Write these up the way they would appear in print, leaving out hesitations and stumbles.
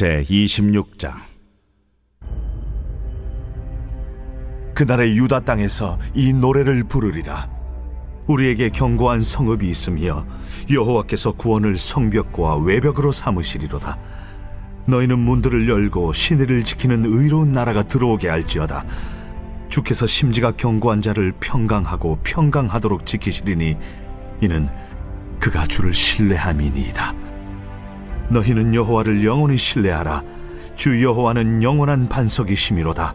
제26장. 그날의 유다 땅에서 이 노래를 부르리라. 우리에게 견고한 성읍이 있으며 여호와께서 구원을 성벽과 외벽으로 삼으시리로다. 너희는 문들을 열고 시내를 지키는 의로운 나라가 들어오게 할지어다. 주께서 심지가 견고한 자를 평강하고 평강하도록 지키시리니 이는 그가 주를 신뢰함이니이다. 너희는 여호와를 영원히 신뢰하라. 주 여호와는 영원한 반석이시미로다.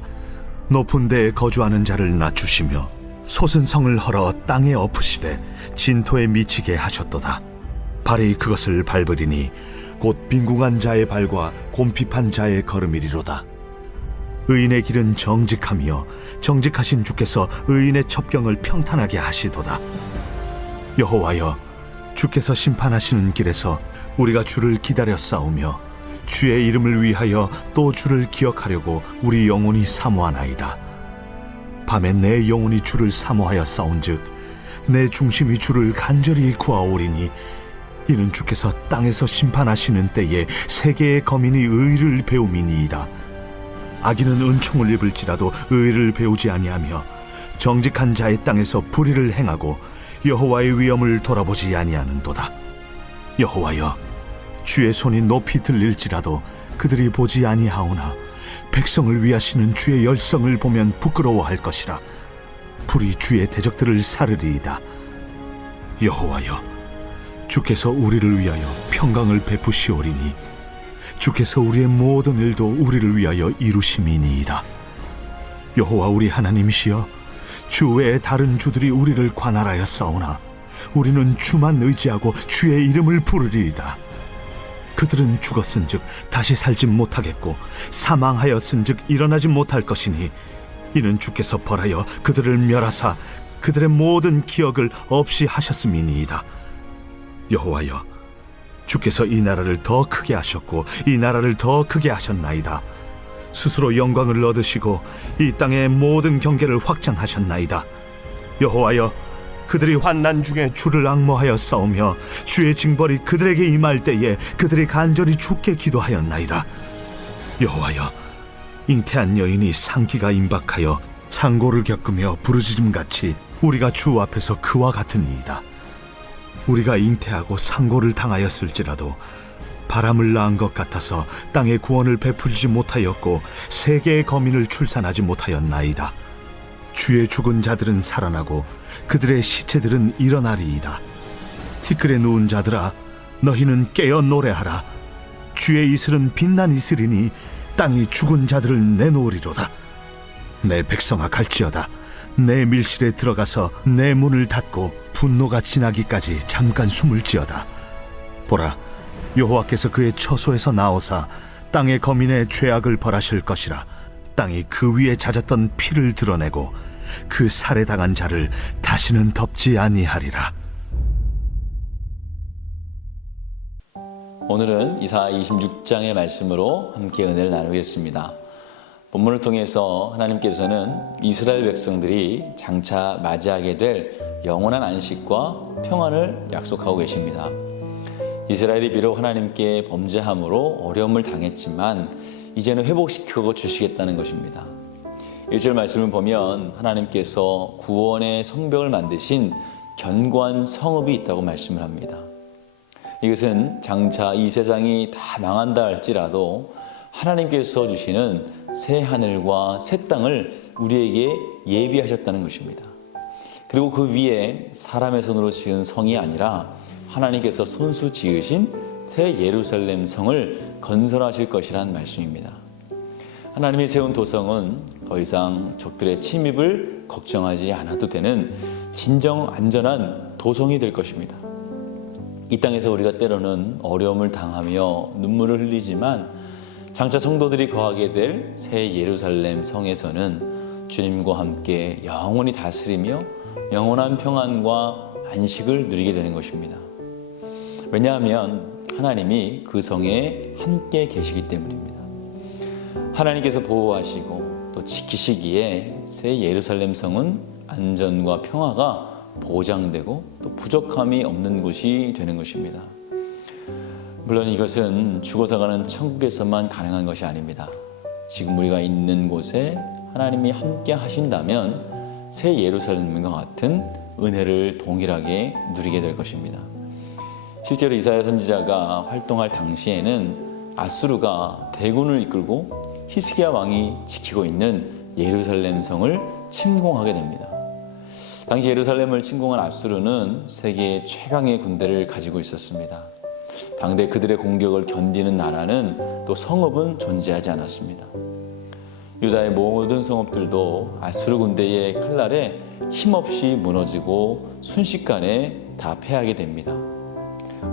높은 데에 거주하는 자를 낮추시며 솟은 성을 헐어 땅에 엎으시되 진토에 미치게 하셨도다. 발이 그것을 밟으리니 곧 빈궁한 자의 발과 곰핍한 자의 걸음이리로다. 의인의 길은 정직하며 정직하신 주께서 의인의 첩경을 평탄하게 하시도다. 여호와여, 주께서 심판하시는 길에서 우리가 주를 기다려 싸우며 주의 이름을 위하여 또 주를 기억하려고 우리 영혼이 사모하나이다. 밤에 내 영혼이 주를 사모하여 싸운즉 내 중심이 주를 간절히 구하오리니 이는 주께서 땅에서 심판하시는 때에 세계의 거민이 의를 배움이니이다. 악인은 은총을 입을지라도 의를 배우지 아니하며 정직한 자의 땅에서 불의를 행하고 여호와의 위엄을 돌아보지 아니하는도다. 여호와여, 주의 손이 높이 들릴지라도 그들이 보지 아니하오나 백성을 위하시는 주의 열성을 보면 부끄러워할 것이라. 불이 주의 대적들을 사르리이다. 여호와여, 주께서 우리를 위하여 평강을 베푸시오리니 주께서 우리의 모든 일도 우리를 위하여 이루심이니이다. 여호와 우리 하나님이시여, 주 외에 다른 주들이 우리를 관할하여 싸우나 우리는 주만 의지하고 주의 이름을 부르리이다. 그들은 죽었은즉 다시 살지 못하겠고 사망하였은즉 일어나지 못할 것이니 이는 주께서 벌하여 그들을 멸하사 그들의 모든 기억을 없이 하셨음이니이다. 여호와여, 주께서 이 나라를 더 크게 하셨고 이 나라를 더 크게 하셨나이다. 스스로 영광을 얻으시고 이 땅의 모든 경계를 확장하셨나이다. 여호와여, 그들이 환난 중에 주를 앙모하여 싸우며 주의 징벌이 그들에게 임할 때에 그들이 간절히 주께 기도하였나이다. 여호와여, 잉태한 여인이 상기가 임박하여 상고를 겪으며 부르짖음같이 우리가 주 앞에서 그와 같으니이다. 우리가 잉태하고 상고를 당하였을지라도 바람을 낳은 것 같아서 땅에 구원을 베풀지 못하였고 세계의 거민을 출산하지 못하였나이다. 주의 죽은 자들은 살아나고 그들의 시체들은 일어나리이다. 티끌에 누운 자들아, 너희는 깨어 노래하라. 주의 이슬은 빛난 이슬이니 땅이 죽은 자들을 내놓으리로다. 내 백성아 갈지어다. 내 밀실에 들어가서 내 문을 닫고 분노가 지나기까지 잠깐 숨을 지어다. 보라, 여호와께서 그의 처소에서 나오사 땅의 거민의 죄악을 벌하실 것이라. 땅이 그 위에 잦았던 피를 드러내고 그 살해당한 자를 다시는 덮지 아니하리라. 오늘은 이사야 26장의 말씀으로 함께 은혜를 나누겠습니다. 본문을 통해서 하나님께서는 이스라엘 백성들이 장차 맞이하게 될 영원한 안식과 평안을 약속하고 계십니다. 이스라엘이 비록 하나님께 범죄함으로 어려움을 당했지만 이제는 회복시켜 주시겠다는 것입니다. 1절 말씀을 보면 하나님께서 구원의 성벽을 만드신 견고한 성읍이 있다고 말씀을 합니다. 이것은 장차 이 세상이 다 망한다 할지라도 하나님께서 주시는 새 하늘과 새 땅을 우리에게 예비하셨다는 것입니다. 그리고 그 위에 사람의 손으로 지은 성이 아니라 하나님께서 손수 지으신 새 예루살렘 성을 건설하실 것이란 말씀입니다. 하나님이 세운 도성은 더 이상 적들의 침입을 걱정하지 않아도 되는 진정 안전한 도성이 될 것입니다. 이 땅에서 우리가 때로는 어려움을 당하며 눈물을 흘리지만 장차 성도들이 거하게 될 새 예루살렘 성에서는 주님과 함께 영원히 다스리며 영원한 평안과 안식을 누리게 되는 것입니다. 왜냐하면 하나님이 그 성에 함께 계시기 때문입니다. 하나님께서 보호하시고 또 지키시기에 새 예루살렘 성은 안전과 평화가 보장되고 또 부족함이 없는 곳이 되는 것입니다. 물론 이것은 죽어서 가는 천국에서만 가능한 것이 아닙니다. 지금 우리가 있는 곳에 하나님이 함께 하신다면 새 예루살렘과 같은 은혜를 동일하게 누리게 될 것입니다. 실제로 이사야 선지자가 활동할 당시에는 아수르가 대군을 이끌고 히스기야 왕이 지키고 있는 예루살렘 성을 침공하게 됩니다. 당시 예루살렘을 침공한 아수르는 세계 최강의 군대를 가지고 있었습니다. 당대 그들의 공격을 견디는 나라는 또 성읍은 존재하지 않았습니다. 유다의 모든 성읍들도 아수르 군대의 칼날에 힘없이 무너지고 순식간에 다 패하게 됩니다.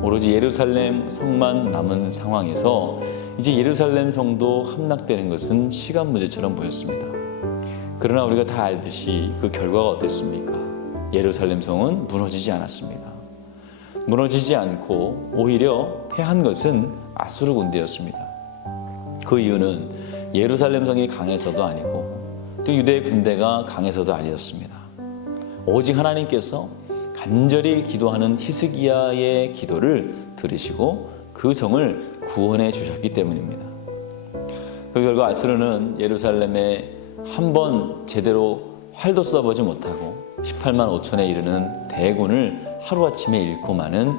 오로지 예루살렘 성만 남은 상황에서 이제 예루살렘 성도 함락되는 것은 시간 문제처럼 보였습니다. 그러나 우리가 다 알듯이 그 결과가 어땠습니까? 예루살렘 성은 무너지지 않았습니다. 무너지지 않고 오히려 패한 것은 아수르 군대였습니다. 그 이유는 예루살렘 성이 강해서도 아니고 또 유대의 군대가 강해서도 아니었습니다. 오직 하나님께서 간절히 기도하는 히스기야의 기도를 들으시고 그 성을 구원해 주셨기 때문입니다. 그 결과 아수르는 예루살렘에 한 번 제대로 활도 쏘아보지 못하고 18만 5천에 이르는 대군을 하루아침에 잃고 마는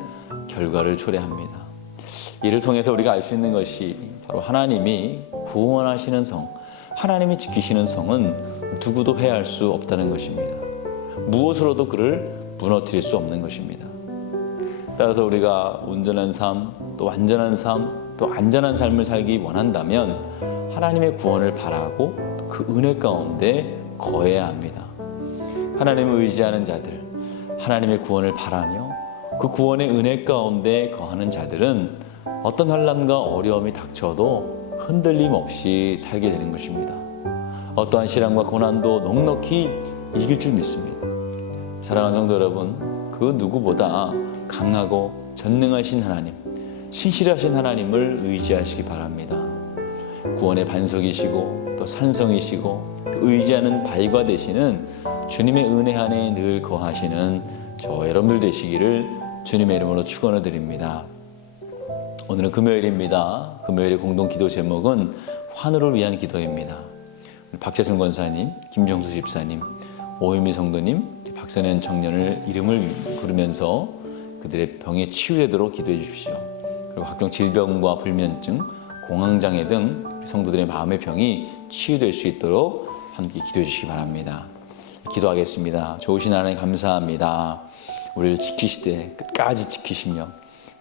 결과를 초래합니다. 이를 통해서 우리가 알 수 있는 것이 바로 하나님이 구원하시는 성, 하나님이 지키시는 성은 누구도 해할 수 없다는 것입니다. 무엇으로도 그를 무너뜨릴 수 없는 것입니다. 따라서 우리가 온전한 삶, 또 완전한 삶, 또 안전한 삶을 살기 원한다면 하나님의 구원을 바라고 그 은혜 가운데 거해야 합니다. 하나님을 의지하는 자들, 하나님의 구원을 바라며 그 구원의 은혜 가운데 거하는 자들은 어떤 환난과 어려움이 닥쳐도 흔들림 없이 살게 되는 것입니다. 어떠한 시련과 고난도 넉넉히 이길 줄 믿습니다. 사랑하는 성도 여러분, 그 누구보다 강하고 전능하신 하나님, 신실하신 하나님을 의지하시기 바랍니다. 구원의 반석이시고 또 산성이시고 또 의지하는 바위가 되시는 주님의 은혜 안에 늘 거하시는 저 여러분들 되시기를 주님의 이름으로 축원을 드립니다. 오늘은 금요일입니다. 금요일의 공동 기도 제목은 환우를 위한 기도입니다. 박재승 권사님, 김정수 집사님, 오유미 성도님, 박선현 청년을 이름을 부르면서 그들의 병이 치유되도록 기도해 주십시오. 그리고 각종 질병과 불면증, 공황장애 등 성도들의 마음의 병이 치유될 수 있도록 함께 기도해 주시기 바랍니다. 기도하겠습니다. 좋으신 하나님 감사합니다. 우리를 지키시되 끝까지 지키시며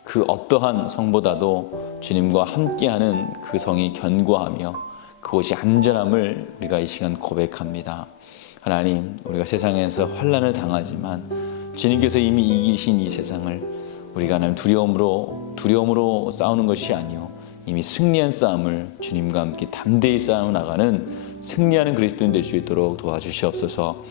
그 어떠한 성보다도 주님과 함께하는 그 성이 견고하며 그곳이 안전함을 우리가 이 시간 고백합니다. 하나님, 우리가 세상에서 환난을 당하지만 주님께서 이미 이기신 이 세상을 우리가 하나님 두려움으로 싸우는 것이 아니요 이미 승리한 싸움을 주님과 함께 담대히 싸워 나가는 승리하는 그리스도인 될 수 있도록 도와주시옵소서.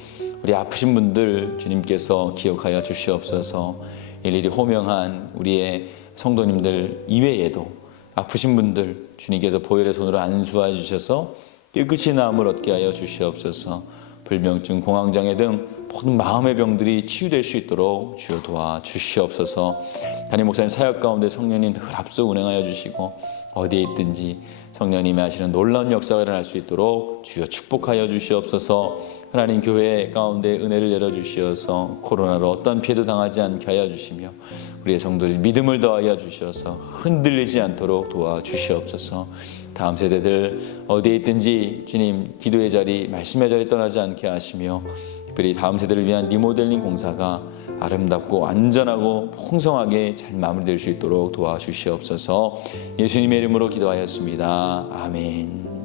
우리 아프신 분들 주님께서 기억하여 주시옵소서. 일일이 호명한 우리의 성도님들 이외에도 아프신 분들 주님께서 보혈의 손으로 안수하여 주셔서 깨끗이 나음을 얻게 하여 주시옵소서. 불면증, 공황장애 등 모든 마음의 병들이 치유될 수 있도록 주여 도와주시옵소서. 담임 목사님 사역 가운데 성령님 늘 앞서 운행하여 주시고 어디에 있든지 성령님이 하시는 놀라운 역사가 일어날 수 있도록 주여 축복하여 주시옵소서. 하나님 교회 가운데 은혜를 열어주시어서 코로나로 어떤 피해도 당하지 않게 하여 주시며 우리의 성도들이 믿음을 더하여 주셔서 흔들리지 않도록 도와주시옵소서. 다음 세대들 어디에 있든지 주님 기도의 자리, 말씀의 자리 떠나지 않게 하시며 특별히 다음 세대를 위한 리모델링 공사가 아름답고 안전하고 풍성하게 잘 마무리될 수 있도록 도와주시옵소서. 예수님의 이름으로 기도하였습니다. 아멘.